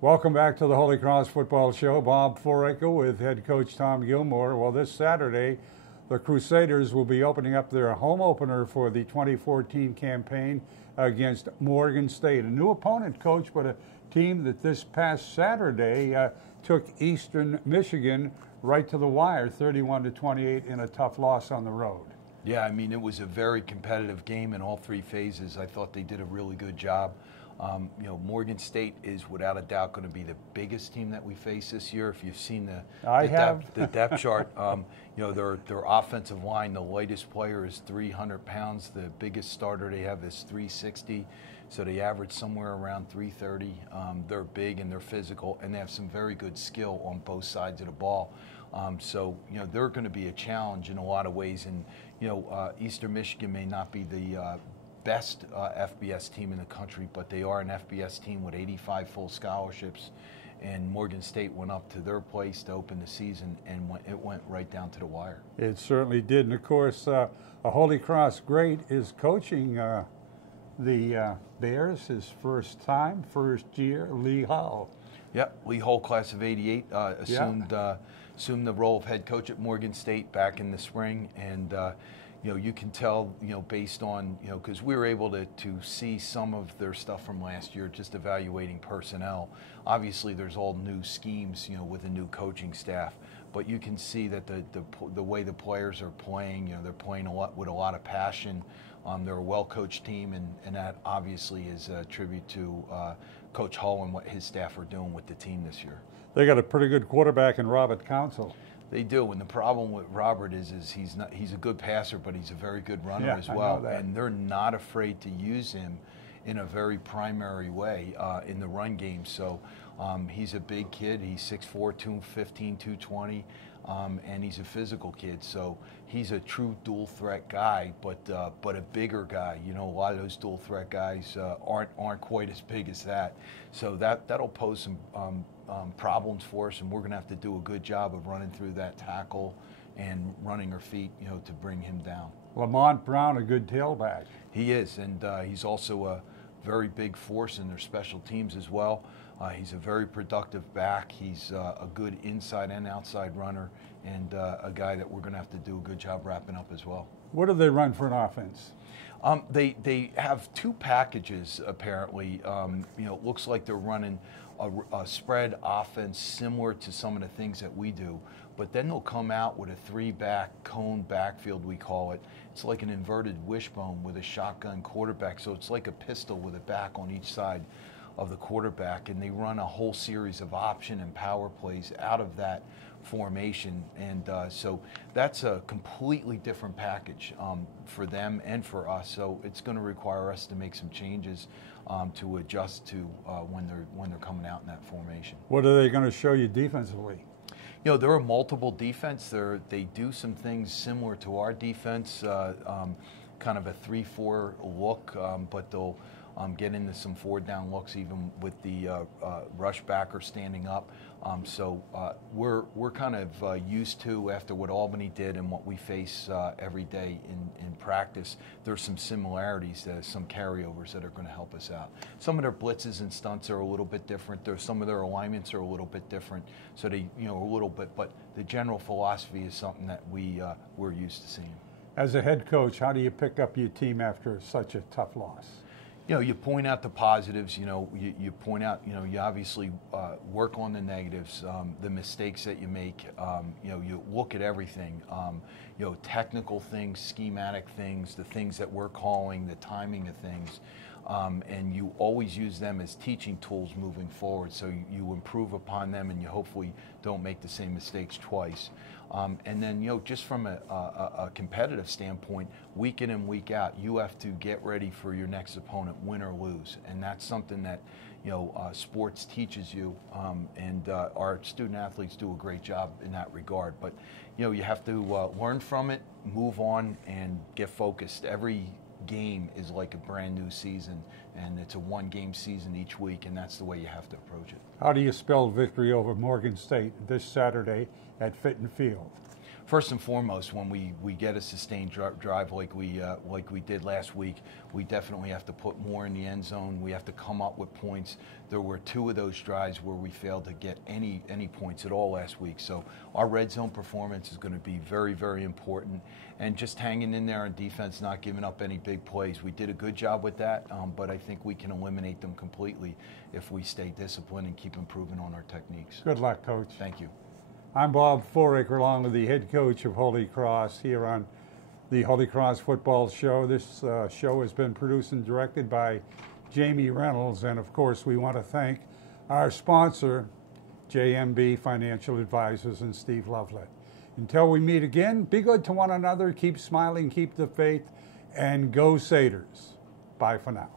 Welcome back to the Holy Cross Football Show. Bob Fouracre with head coach Tom Gilmore. Well, this Saturday, the Crusaders will be opening up their home opener for the 2014 campaign against Morgan State. A new opponent, coach, but a team that this past Saturday took Eastern Michigan right to the wire, 31-28 in a tough loss on the road. Yeah, I mean, it was a very competitive game in all three phases. I thought they did a really good job. Morgan State is without a doubt going to be the biggest team that we face this year. If you've seen the depth chart, their offensive line, the lightest player is 300 pounds. The biggest starter they have is 360. So they average somewhere around 330. They're big and they're physical, and they have some very good skill on both sides of the ball. They're going to be a challenge in a lot of ways. And, Eastern Michigan may not be the best FBS team in the country, but they are an FBS team with 85 full scholarships, and Morgan State went up to their place to open the season, and it went right down to the wire. It certainly did, and of course, a Holy Cross great is coaching the Bears, his first year, Lee Hull. Yep, Lee Hull, class of '88, assumed the role of head coach at Morgan State back in the spring, and you can tell, based on, because we were able to see some of their stuff from last year, just evaluating personnel. Obviously, there's all new schemes, with a new coaching staff, but you can see that the way the players are playing, they're playing with a lot of passion. They're a well-coached team, and that obviously is a tribute to Coach Hull and what his staff are doing with the team this year. They got a pretty good quarterback in Robert Council. They do, and the problem with Robert is he's a good passer, but he's a very good runner as well. And they're not afraid to use him in a very primary way in the run game. So he's a big kid. He's 6'4", 215, 220, and he's a physical kid. So he's a true dual threat guy, but a bigger guy. A lot of those dual threat guys aren't quite as big as that. So that'll pose some problems for us, and we're going to have to do a good job of running through that tackle and running our feet, to bring him down. Lamont Brown, a good tailback. He is, and he's also a very big force in their special teams as well. He's a very productive back. He's a good inside and outside runner, and a guy that we're going to have to do a good job wrapping up as well. What do they run for an offense? They have two packages, apparently. It looks like they're running a spread offense similar to some of the things that we do, but then they'll come out with a three-back cone backfield, we call it. It's like an inverted wishbone with a shotgun quarterback, so it's like a pistol with a back on each side of the quarterback, and they run a whole series of option and power plays out of that formation, and so that's a completely different package for them and for us. So it's going to require us to make some changes to adjust to when they're coming out in that formation. What are they going to show you defensively? They're a multiple defense. They do some things similar to our defense, kind of a 3-4 look, but they'll get into some 4-down looks even with the rush backer standing up. So we're kind of used to, after what Albany did and what we face every day in practice, there's some similarities, some carryovers that are going to help us out. Some of their blitzes and stunts are a little bit different. Some of their alignments are a little bit different. So they, a little bit, but the general philosophy is something that we're used to seeing. As a head coach, how do you pick up your team after such a tough loss? You point out the positives, you point out, you obviously work on the negatives, the mistakes that you make, you look at everything, technical things, schematic things, the things that we're calling, the timing of things, and you always use them as teaching tools moving forward, so you improve upon them and you hopefully don't make the same mistakes twice. And then, just from a competitive standpoint, week in and week out, you have to get ready for your next opponent, win or lose. And that's something that, sports teaches you, and our student athletes do a great job in that regard. But, you have to learn from it, move on, and get focused. Every game is like a brand new season, and it's a one-game season each week, and that's the way you have to approach it. How do you spell victory over Morgan State this Saturday at Fitton Field? first and foremost, when we get a sustained drive like we did last week, we definitely have to put more in the end zone. We have to come up with points. There were 2 of those drives where we failed to get any points at all last week. So our red zone performance is going to be very, very important. And just hanging in there on defense, not giving up any big plays. We did a good job with that, but I think we can eliminate them completely if we stay disciplined and keep improving on our techniques. Good luck, Coach. Thank you. I'm Bob Fouracre, along with the head coach of Holy Cross, here on the Holy Cross Football Show. This show has been produced and directed by Jamie Reynolds, and of course we want to thank our sponsor, JMB Financial Advisors, and Steve Lovelet. Until we meet again, be good to one another, keep smiling, keep the faith, and go Crusaders. Bye for now.